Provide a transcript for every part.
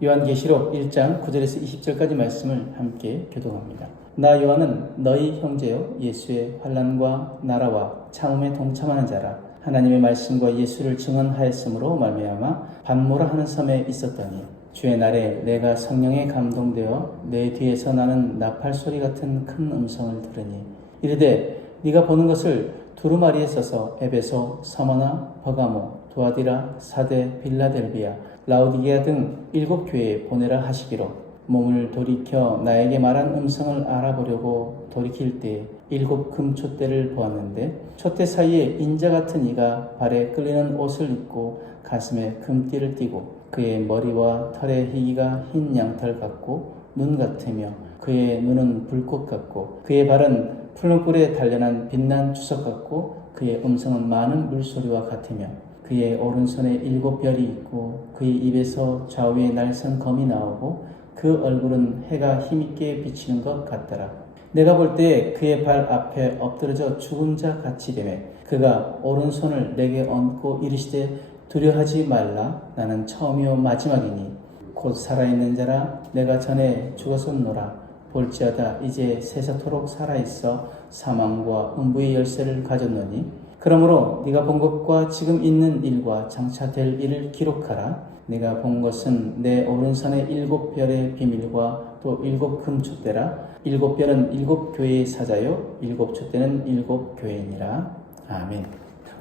요한계시록 1장 9절에서 20절까지 말씀을 함께 교독합니다. 나 요한은 너희 형제요 예수의 환난과 나라와 참음에 동참하는 자라. 하나님의 말씀과 예수를 증언하였으므로 말미암아 반모라 하는 섬에 있었더니 주의 날에 내가 성령에 감동되어 내 뒤에서 나는 나팔 소리 같은 큰 음성을 들으니 이르되 네가 보는 것을 두루마리에 써서 에베소, 서머나, 버가모, 두아디라, 사데, 빌라델비아, 라오디게아 등 7교회에 보내라 하시기로 몸을 돌이켜 나에게 말한 음성을 알아보려고 돌이킬 때 7 금촛대를 보았는데 촛대 사이에 인자 같은 이가 발에 끌리는 옷을 입고 가슴에 금띠를 띠고 그의 머리와 털의 희기가 흰 양털 같고 눈 같으며 그의 눈은 불꽃 같고 그의 발은 풀무불에 단련한 빛난 주석 같고 그의 음성은 많은 물소리와 같으며 그의 오른손에 7별이 있고 그의 입에서 좌우에 날선 검이 나오고 그 얼굴은 해가 힘있게 비치는 것 같더라. 내가 볼 때 그의 발 앞에 엎드러져 죽은 자 같이 되매 그가 오른손을 내게 얹고 이르시되 두려워하지 말라. 나는 처음이요 마지막이니 곧 살아있는 자라. 내가 전에 죽었었노라. 볼지어다 이제 세세토록 살아있어 사망과 음부의 열쇠를 가졌노니 그러므로 네가 본 것과 지금 있는 일과 장차 될 일을 기록하라. 네가 본 것은 내 오른손의 7별의 비밀과 또 7 금촛대라. 7별은 7교회의 사자요 7 촛대는 7교회니라. 아멘.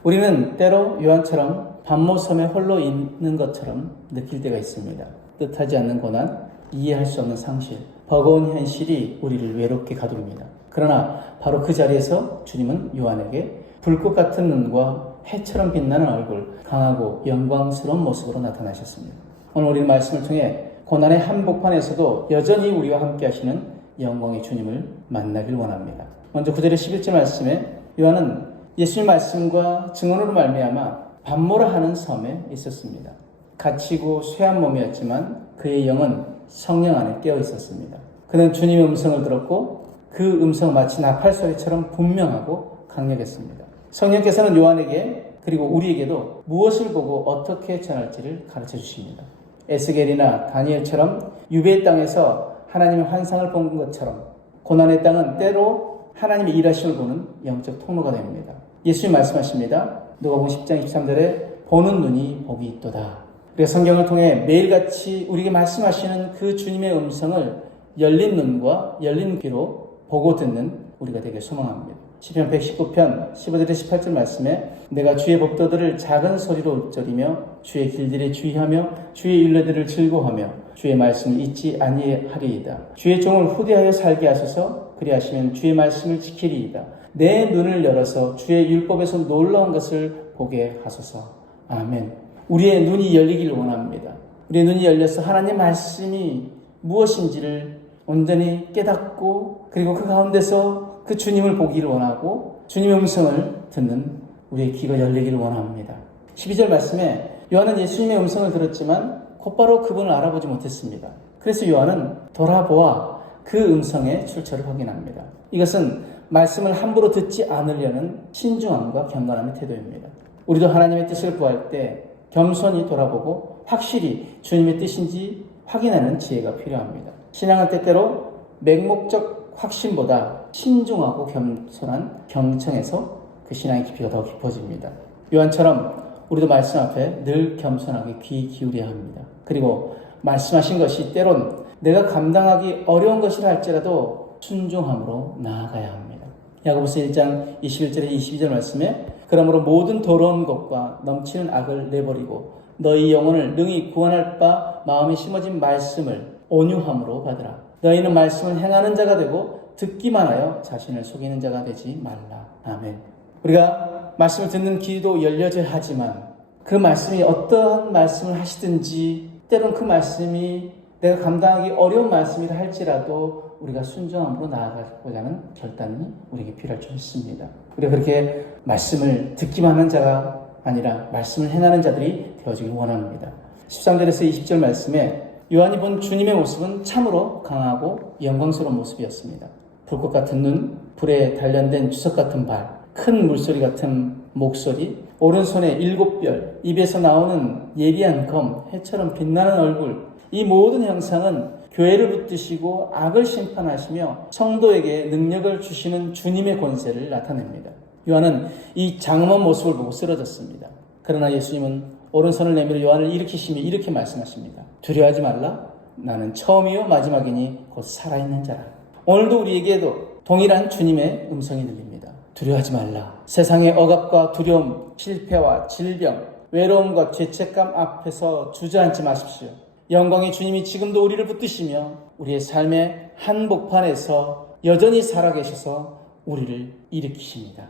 우리는 때로 요한처럼 반모섬에 홀로 있는 것처럼 느낄 때가 있습니다. 뜻하지 않는 고난, 이해할 수 없는 상실, 버거운 현실이 우리를 외롭게 가둡니다. 그러나 바로 그 자리에서 주님은 요한에게 불꽃 같은 눈과 해처럼 빛나는 얼굴, 강하고 영광스러운 모습으로 나타나셨습니다. 오늘 우리는 말씀을 통해 고난의 한복판에서도 여전히 우리와 함께 하시는 영광의 주님을 만나길 원합니다. 먼저 9절의 11절 말씀에 요한은 예수님 말씀과 증언으로 말미암아 반모라 하는 섬에 있었습니다. 갇히고 쇠한 몸이었지만 그의 영은 성령 안에 깨어 있었습니다. 그는 주님의 음성을 들었고 그 음성은 마치 나팔 소리처럼 분명하고 강력했습니다. 성령께서는 요한에게 그리고 우리에게도 무엇을 보고 어떻게 전할지를 가르쳐 주십니다. 에스겔이나 다니엘처럼 유배의 땅에서 하나님의 환상을 본 것처럼 고난의 땅은 때로 하나님의 일하심을 보는 영적 통로가 됩니다. 예수님 말씀하십니다. 누가복음 10장 23절에 보는 눈이 복이 있도다. 그래서 성경을 통해 매일같이 우리에게 말씀하시는 그 주님의 음성을 열린 눈과 열린 귀로 보고 듣는 우리가 되길 소망합니다. 시편 119편 15절에 18절 말씀에 내가 주의 법도들을 작은 소리로 읊조리며 주의 길들에 주의하며 주의 율례들을 즐거워하며 주의 말씀을 잊지 아니하리이다. 주의 종을 후대하여 살게 하소서. 그리하시면 주의 말씀을 지키리이다. 내 눈을 열어서 주의 율법에서 놀라운 것을 보게 하소서. 아멘. 우리의 눈이 열리길 원합니다. 우리의 눈이 열려서 하나님의 말씀이 무엇인지를 온전히 깨닫고 그리고 그 가운데서 그 주님을 보기를 원하고 주님의 음성을 듣는 우리의 귀가 열리기를 원합니다. 12절 말씀에 요한은 예수님의 음성을 들었지만 곧바로 그분을 알아보지 못했습니다. 그래서 요한은 돌아보아 그 음성의 출처를 확인합니다. 이것은 말씀을 함부로 듣지 않으려는 신중함과 경건함의 태도입니다. 우리도 하나님의 뜻을 구할 때 겸손히 돌아보고 확실히 주님의 뜻인지 확인하는 지혜가 필요합니다. 신앙은 때때로 맹목적 확신보다 신중하고 겸손한 경청에서 그 신앙의 깊이가 더 깊어집니다. 요한처럼 우리도 말씀 앞에 늘 겸손하게 귀 기울여야 합니다. 그리고 말씀하신 것이 때론 내가 감당하기 어려운 것이라 할지라도 순종함으로 나아가야 합니다. 야고보서 1장 21절에 22절 말씀에 그러므로 모든 더러운 것과 넘치는 악을 내버리고 너희 영혼을 능히 구원할 바 마음에 심어진 말씀을 온유함으로 받으라. 너희는 말씀을 행하는 자가 되고 듣기만 하여 자신을 속이는 자가 되지 말라. 아멘. 우리가 말씀을 듣는 귀도 열려져야 하지만 그 말씀이 어떠한 말씀을 하시든지 때론 그 말씀이 내가 감당하기 어려운 말씀이라 할지라도 우리가 순종함으로 나아가고자 하는 결단이 우리에게 필요할 줄 믿습니다. 우리가 그렇게 말씀을 듣기만 하는 자가 아니라 말씀을 행하는 자들이 되어지길 원합니다. 13절에서 20절 말씀에 요한이 본 주님의 모습은 참으로 강하고 영광스러운 모습이었습니다. 불꽃 같은 눈, 불에 단련된 주석 같은 발, 큰 물소리 같은 목소리, 오른손에 7별, 입에서 나오는 예리한 검, 해처럼 빛나는 얼굴, 이 모든 형상은 교회를 붙드시고 악을 심판하시며 성도에게 능력을 주시는 주님의 권세를 나타냅니다. 요한은 이 장엄한 모습을 보고 쓰러졌습니다. 그러나 예수님은 오른손을 내밀어 요한을 일으키시며 이렇게 말씀하십니다. 두려워하지 말라. 나는 처음이요 마지막이니 곧 살아있는 자라. 오늘도 우리에게도 동일한 주님의 음성이 들립니다. 두려워하지 말라. 세상의 억압과 두려움, 실패와 질병, 외로움과 죄책감 앞에서 주저앉지 마십시오. 영광의 주님이 지금도 우리를 붙드시며 우리의 삶의 한복판에서 여전히 살아계셔서 우리를 일으키십니다.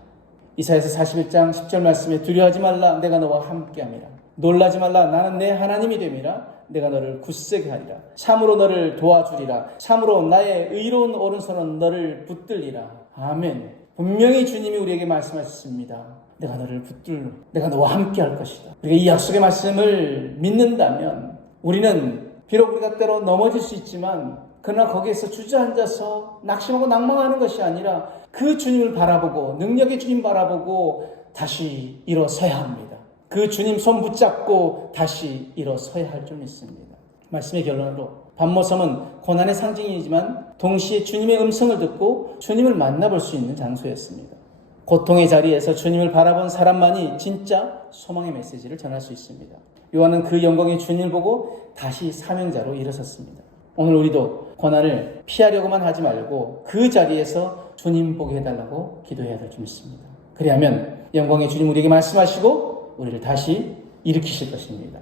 이사야서 41장 10절 말씀에 두려워하지 말라. 내가 너와 함께함이라. 놀라지 말라. 나는 내 하나님이 됨이라. 내가 너를 굳세게 하리라. 참으로 너를 도와주리라. 참으로 나의 의로운 오른손은 너를 붙들리라. 아멘. 분명히 주님이 우리에게 말씀하셨습니다. 내가 너를 붙들고 내가 너와 함께 할 것이다. 우리가 이 약속의 말씀을 믿는다면 우리는 비록 우리가 때로 넘어질 수 있지만 그러나 거기에서 주저앉아서 낙심하고 낭망하는 것이 아니라 그 주님을 바라보고 능력의 주님 바라보고 다시 일어서야 합니다. 그 주님 손 붙잡고 다시 일어서야 할 줄 믿습니다. 말씀의 결론으로 반모섬은 고난의 상징이지만 동시에 주님의 음성을 듣고 주님을 만나볼 수 있는 장소였습니다. 고통의 자리에서 주님을 바라본 사람만이 진짜 소망의 메시지를 전할 수 있습니다. 요한은 그 영광의 주님을 보고 다시 사명자로 일어섰습니다. 오늘 우리도 고난을 피하려고만 하지 말고 그 자리에서 주님 보게 해달라고 기도해야 될 줄 믿습니다. 그리하면 영광의 주님 우리에게 말씀하시고 우리를 다시 일으키실 것입니다.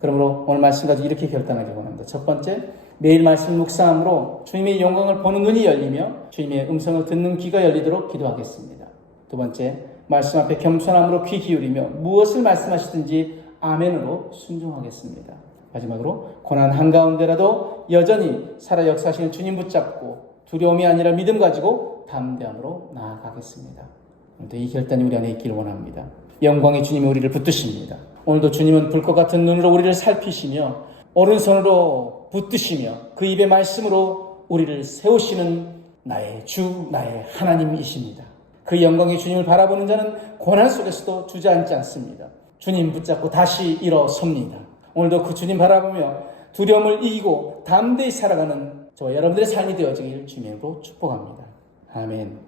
그러므로 오늘 말씀 가지고 이렇게 결단하기 원합니다. 첫 번째, 매일 말씀 묵상함으로 주님의 영광을 보는 눈이 열리며 주님의 음성을 듣는 귀가 열리도록 기도하겠습니다. 두 번째, 말씀 앞에 겸손함으로 귀 기울이며 무엇을 말씀하시든지 아멘으로 순종하겠습니다. 마지막으로 고난 한가운데라도 여전히 살아 역사하시는 주님 붙잡고 두려움이 아니라 믿음 가지고 담대함으로 나아가겠습니다. 오늘도 이 결단이 우리 안에 있기를 원합니다. 영광의 주님이 우리를 붙드십니다. 오늘도 주님은 불꽃 같은 눈으로 우리를 살피시며 오른손으로 붙드시며 그 입의 말씀으로 우리를 세우시는 나의 주, 나의 하나님이십니다. 그 영광의 주님을 바라보는 자는 고난 속에서도 주저앉지 않습니다. 주님 붙잡고 다시 일어섭니다. 오늘도 그 주님 바라보며 두려움을 이기고 담대히 살아가는 저와 여러분들의 삶이 되어지길 주님으로 축복합니다. 아멘.